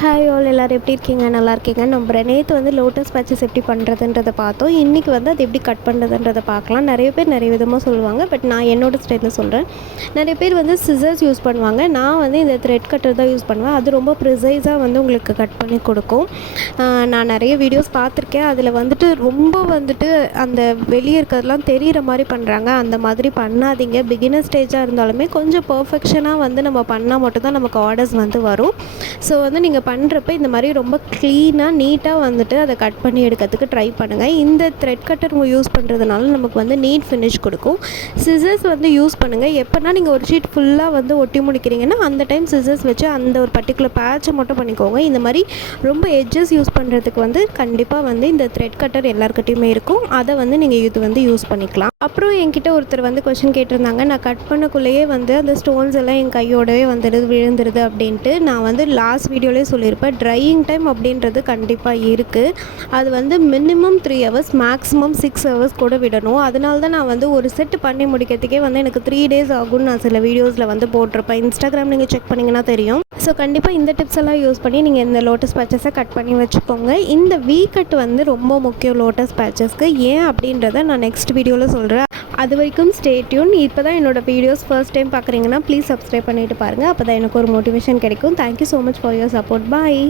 Hi all எல்லோரும் எப்படி இருக்கீங்க? நல்லா இருக்கீங்க நம்புகிறேன். நேற்று வந்து லோட்டஸ் பேச்சஸ் எப்படி பண்ணுறதுன்றதை பார்த்தோம். இன்றைக்கி வந்து அது எப்படி கட் பண்ணுறதுன்றதை பார்க்கலாம். நிறைய பேர் நிறைய விதமாக சொல்லுவாங்க. பட் நான் என்னோடய ஸ்டைலில் சொல்கிறேன். நிறைய பேர் வந்து சிசர்ஸ் யூஸ் பண்ணுவாங்க. நான் வந்து இந்த த்ரெட் கட்டர் தான் யூஸ் பண்ணுவேன். அது ரொம்ப ப்ரிசைஸாக வந்து உங்களுக்கு கட் பண்ணி கொடுக்கும். நான் நிறைய வீடியோஸ் பார்த்துருக்கேன். அதில் வந்துட்டு ரொம்ப வந்துட்டு அந்த வெளியே இருக்கிறதுலாம் தெரிகிற மாதிரி பண்ணுறாங்க. அந்த மாதிரி பண்ணாதீங்க. பிகினர் ஸ்டேஜாக இருந்தாலுமே கொஞ்சம் பர்ஃபெக்ஷனாக வந்து நம்ம பண்ணால் மட்டும்தான் நமக்கு ஆர்டர்ஸ் வந்து வரும். ஸோ வந்து நீங்கள் பண்ணுறப்ப இந்த மாதிரி ரொம்ப க்ளீனாக நீட்டாக வந்துட்டு அதை கட் பண்ணி எடுக்கிறதுக்கு ட்ரை பண்ணுங்கள். இந்த த்ரெட் கட்டர் யூஸ் பண்ணுறதுனால நமக்கு வந்து நீட் ஃபினிஷ் கொடுக்கும். சிசர்ஸ் வந்து யூஸ் பண்ணுங்கள். எப்போனா நீங்கள் ஒரு ஷீட் ஃபுல்லாக வந்து ஒட்டி முடிக்கிறீங்கன்னா அந்த டைம் சிசர்ஸ் வச்சு அந்த ஒரு பர்டிகுலர் பேட்சை மட்டும் பண்ணிக்கோங்க. இந்த மாதிரி ரொம்ப எட்ஜஸ் யூஸ் பண்ணுறதுக்கு வந்து கண்டிப்பாக வந்து இந்த த்ரெட் கட்டர் எல்லாருக்கிட்டையுமே இருக்கும். அதை வந்து நீங்கள் இது வந்து யூஸ் பண்ணிக்கலாம். அப்புறம் என்கிட்ட ஒருத்தர் வந்து கொஷின் கேட்டிருந்தாங்க, நான் கட் பண்ணக்குள்ளேயே வந்து அந்த ஸ்டோன்ஸ் எல்லாம் என் கையோடவே வந்துடுது விழுந்துருது அப்படின்ட்டு. நான் வந்து லாஸ்ட் வீடியோலேயே சொல்லியிருப்பேன், ட்ரையிங் டைம் அப்படின்றது கண்டிப்பாக இருக்குது. அது வந்து மினிமம் 3 ஹவர்ஸ் மேக்ஸிமம் 6 ஹவர்ஸ் கூட விடணும். அதனால தான் நான் வந்து ஒரு செட் பண்ணி முடிக்கிறதுக்கே வந்து எனக்கு 3 டேஸ் ஆகும்னு நான் சில வீடியோஸில் வந்து போட்டிருப்பேன். இன்ஸ்டாகிராம் நீங்கள் செக் பண்ணிங்கன்னா தெரியும். ஸோ கண்டிப்பாக இந்த டிப்ஸ் எல்லாம் யூஸ் பண்ணி நீங்கள் இந்த லோட்டஸ் பேச்சஸை கட் பண்ணி வச்சுக்கோங்க. இந்த வீ கட் வந்து ரொம்ப முக்கியம் லோட்டஸ் பேச்சஸ்க்கு. ஏன் அப்படின்றத நான் நெக்ஸ்ட் வீடியோவில் சொல்கிறேன். அது வரைக்கும் ஸ்டே டியூன். இப்போ தான் என்னோடய வீடியோஸ் ஃபர்ஸ்ட் டைம் பார்க்குறீங்கன்னா ப்ளீஸ் சப்ஸ்கிரைப் பண்ணிவிட்டு பாருங்கள். அப்போ தான் எனக்கு ஒரு மோட்டிவேஷன் கிடைக்கும். Thank you so much for your support. Bye.